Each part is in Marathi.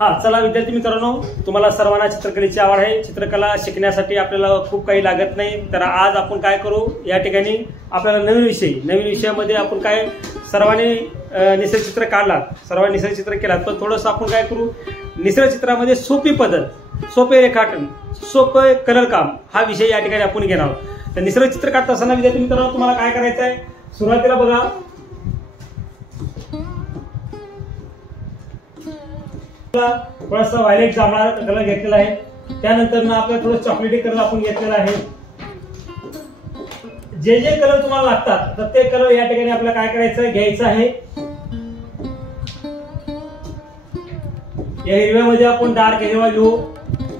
हा चला विद्यार्थी मित्रांनो, तुम्हाला सर्वांना चित्रकलेची आवड आहे। चित्रकला शिकण्यासाठी आपल्याला खूप काही लागत नाही। तर आज आपण काय करू, या ठिकाणी आपल्याला नवीन विषयामध्ये आपण काय सर्वांनी निसर्ग चित्र काढला, सर्वांनी निसर्ग चित्र केला, पण थोडंसं आपण काय करू, निसर्ग चित्रामध्ये सोपी पद्धत, सोपे रेखाटन, सोपे कलर काम हा विषय या ठिकाणी आपण घेणार आहोत। तर निसर्ग चित्र काढत असताना विद्यार्थी मित्रांनो तुम्हाला काय करायचं आहे, सुरुवातीला बघा थोडासा व्हायलेट जांभळा कलर घेतलेला आहे। त्यानंतर ना आपल्याला थोडं चॉकलेटी कलर आपण घेतलेला आहे। जे जे कलर तुम्हाला लागतात प्रत्येक कलर या ठिकाणी आपल्याला काय करायचं आहे, घ्यायचं आहे। या हिरव्यामध्ये आपण डार्क हिरवा घेऊ,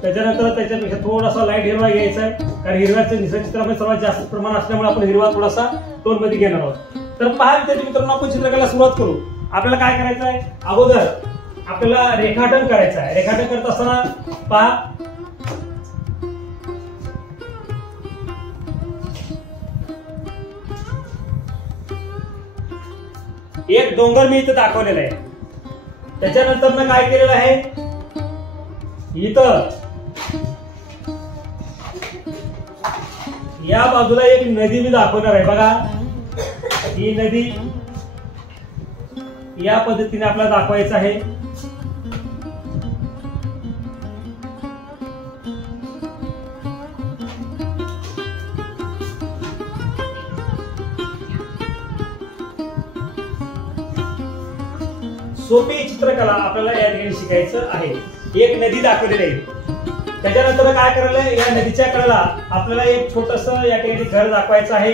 त्याच्यानंतर त्याच्यापेक्षा थोडासा लाईट हिरवा घ्यायचा आहे, कारण हिरव्याचं निसर्ग चित्रामध्ये सर्वात जास्त प्रमाण असल्यामुळे आपण हिरवा थोडासा टोन मध्ये घेणार आहोत। तर पहा विद्यार्थी मित्रांनो, आपण चित्रकला सुरुवात करू। आपल्याला काय करायचं आहे, अगोदर आपल्याला रेखाटन करायचं आहे। रेखाटन करत असताना पहा एक डोंगर मी इथं दाखवलेला आहे। त्याच्यानंतर मी काय केलेलं आहे, इथं या बाजूला एक नदी मी दाखवणार आहे। बघा ही नदी या पद्धतीने आपल्याला दाखवायचं आहे। सोपी चित्रकला आपल्याला या ठिकाणी शिकायचं आहे। एक नदी दाखवलेली आहे, त्याच्यानंतर काय करायला, या नदीच्या कडेला आपल्याला एक छोटस या ठिकाणी घर दाखवायचं आहे।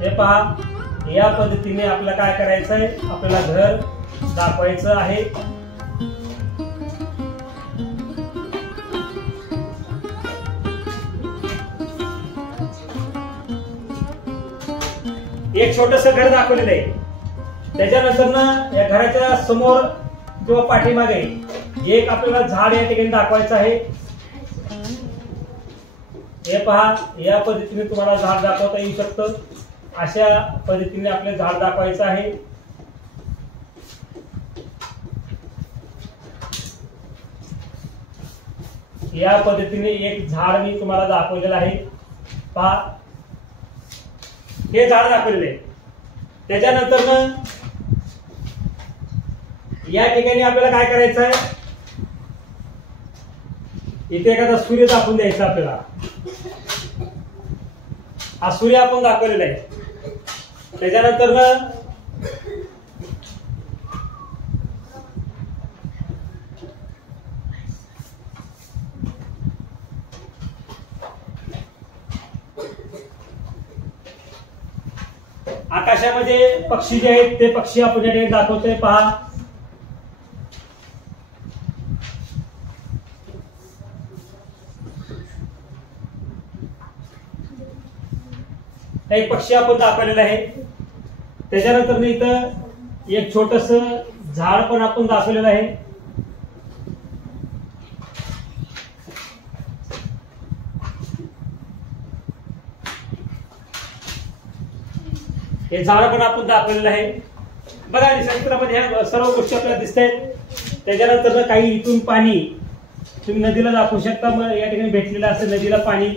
हे पहा, या पद्धतीने आपल्याला काय करायचं आहे, आपल्याला घर दाखवायचं आहे। एक छोटस घर दाखवलेलं आहे। त्याच्यानंतर ना या घराच्या समोर किंवा पाठीमागे एक आपल्याला झाड या ठिकाणी दाखवायचं आहे। हे पहा, या पद्धतीने तुम्हाला झाड दाखवता येऊ शकतं। अशा पद्धतीने आपले झाड दाखवायचं आहे। या पद्धतीने एक झाड मी तुम्हाला दाखवलेलं आहे। पहा, हे झाड दाखवलेले आहे। त्याच्यानंतर ना या ठिकाणी आपल्याला काय करायचं आहे, इथे एखादा सूर्य दाखवून द्यायचा आपल्याला। हा सूर्य आपण दाखवलेला आहे। त्याच्यानंतर ना आकाशामध्ये पक्षी जे आहेत ते पक्षी आपण या ठिकाणी दाखवतोय। पहा, एक पक्षी आपण दाखवलेला आहे। त्याच्यानंतर इथं एक छोटस झाड पण आपण दाखवलेलं आहे। हे झाड पण आपण दाखवलेलं आहे। बघा निसर्ग चित्रामध्ये ह्या सर्व गोष्टी आपल्याला दिसत आहेत। त्याच्यानंतर काही इथून पाणी तुम्ही नदीला दाखवू शकता। मग या ठिकाणी भेटलेलं असं नदीला पाणी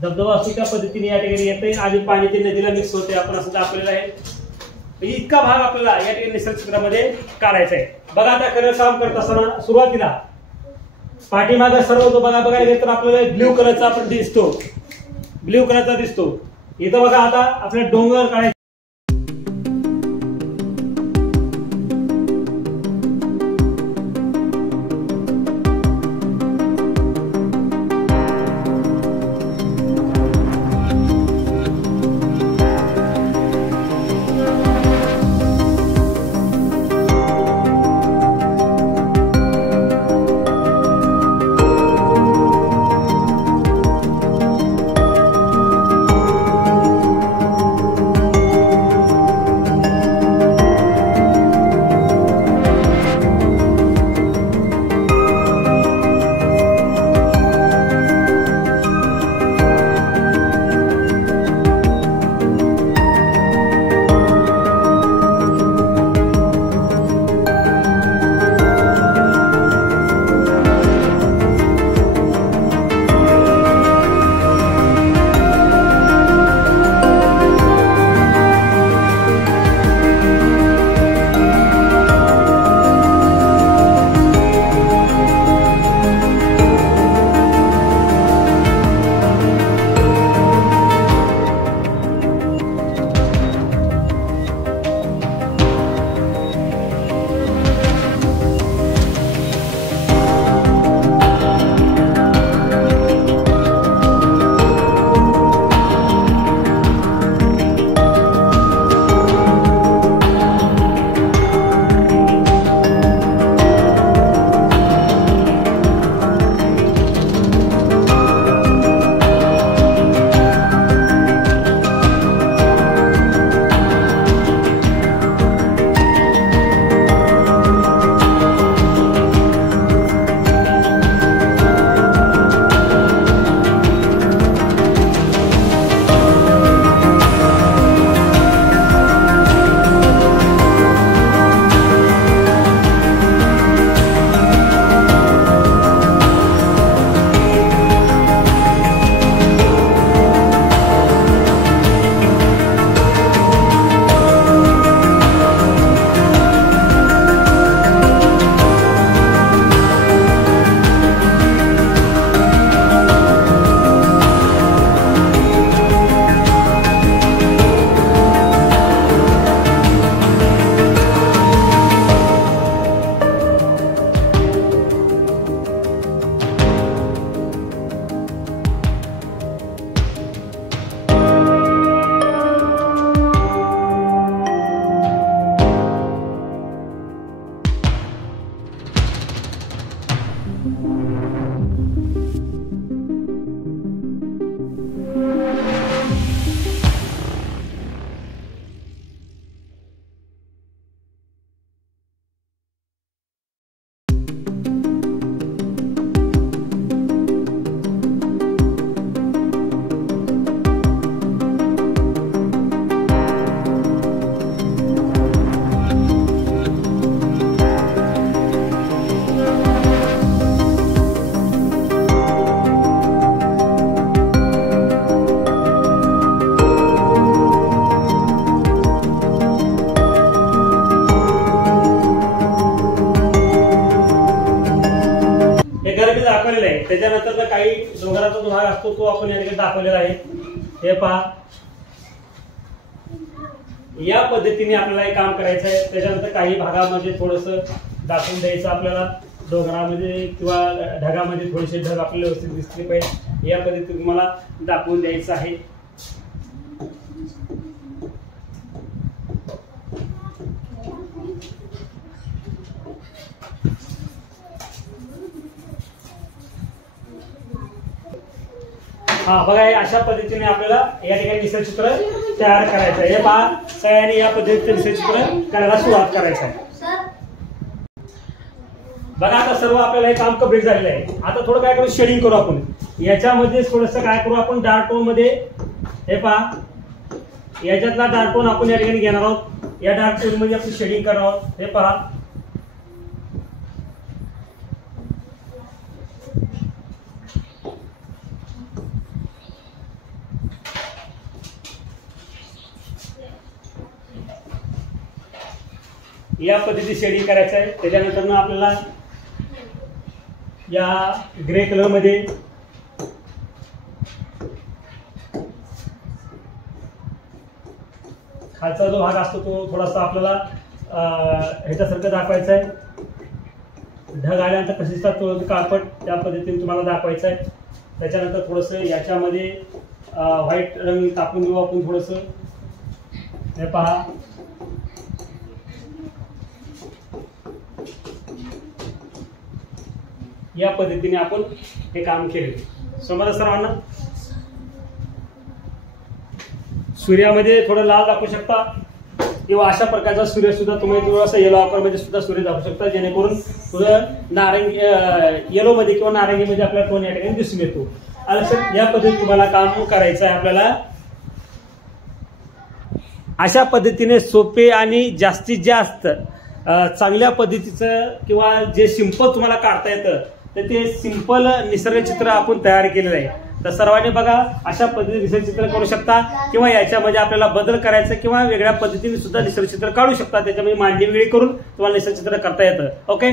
धबधबा असतो त्या पद्धतीने या ठिकाणी येते आणि पाणी ते नदीला मिक्स होते, आपण असं दाखवलेलं आहे। म्हणजे इतका भाग आपल्याला या ठिकाणी निसर्ग चित्रामध्ये काढायचा आहे। बघा आता कलर काम करत असताना सुरुवातीला पाठीमागे सर्व जो बघायला गेलं तर आपल्याला ब्ल्यू कलरचा आपण दिसतो, ब्ल्यू कलरचा दिसतो। इथं बघा आता आपल्याला डोंगर काढायचे। दाखवलेलं आहे. त्याच्यानंतर काही डोंगराचा जो भाग असतो तो आपण या ठिकाणी दाखवलेला आहे. हे पहा, या पद्धतीने आपल्याला हे काम करायचं आहे. त्याच्यानंतर काही भागामध्ये थोडस दाखवून द्यायचं आपल्याला, डोंगरामध्ये किंवा ढगामध्ये थोडेसे ढग आपल्याला व्यवस्थित दिसले पाहिजे, या पद्धतीने तुम्हाला दाखवून द्यायचं आहे. हा बघा, अशा पद्धतीने आपल्याला या ठिकाणी निसर्गचित्र तयार करायचं आहे. हे पहा, सगळ्यांनी या पद्धतीने निसर्गचित्र करायला सुरुवात करायचं आहे. बघा, आता सर्व आपल्याला हे काम कंप्लीट झालेलं आहे. आता थोडं काय करू, शेडिंग करू आपण. याच्यामध्ये थोडस काय करू आपण, डार्क टोन मध्ये. हे पहा, याच्यातला डार्क टोन आपण या ठिकाणी घेणार आहोत. या डार्क टोन मध्ये आपण शेडिंग करणार आहोत. हे पहा, या पद्धतीने शेडिंग करायचं आहे. त्याच्यानंतर आपल्याला या ग्रे कलर मध्ये खालचा जो भाग असतो तो थोडासा आपल्याला ह्याच्यासारखं दाखवायचा आहे. ढग आल्यानंतर कशी दिसतात तो काळपट, त्या पद्धतीने तुम्हाला दाखवायचं आहे. त्याच्यानंतर थोडस याच्यामध्ये व्हाईट रंग टाकून देऊ आपण थोडस. हे पहा, या पद्धतीने आपण हे काम केले. समजा सर्वांना सूर्यामध्ये थोडं लाल दाखवू शकता किंवा अशा प्रकारचा सूर्य सुद्धा तुम्ही थोडासा येलो आकार मध्ये सुद्धा सूर्य दाखवू शकता, जेणेकरून थोडं नारंगी येलो मध्ये किंवा नारंगीमध्ये आपल्याला टोन या ठिकाणी दिसून येतो. या पद्धतीने तुम्हाला काम करायचं आहे आपल्याला. अशा पद्धतीने सोपे आणि जास्तीत जास्त चांगल्या पद्धतीचं किंवा जे सिंपल तुम्हाला काढता येतं तर ते सिंपल निसर्गचित्र आपण तयार केलेलं आहे. तर सर्वांनी बघा, अशा पद्धतीने निसर्गचित्र करू शकता किंवा याच्यामध्ये आपल्याला बदल करायचं किंवा वेगळ्या पद्धतीने सुद्धा निसर्गचित्र काढू शकता. त्याच्यामध्ये मांडणी वेगळी करून तुम्हाला निसर्गचित्र करता येतं. ओके.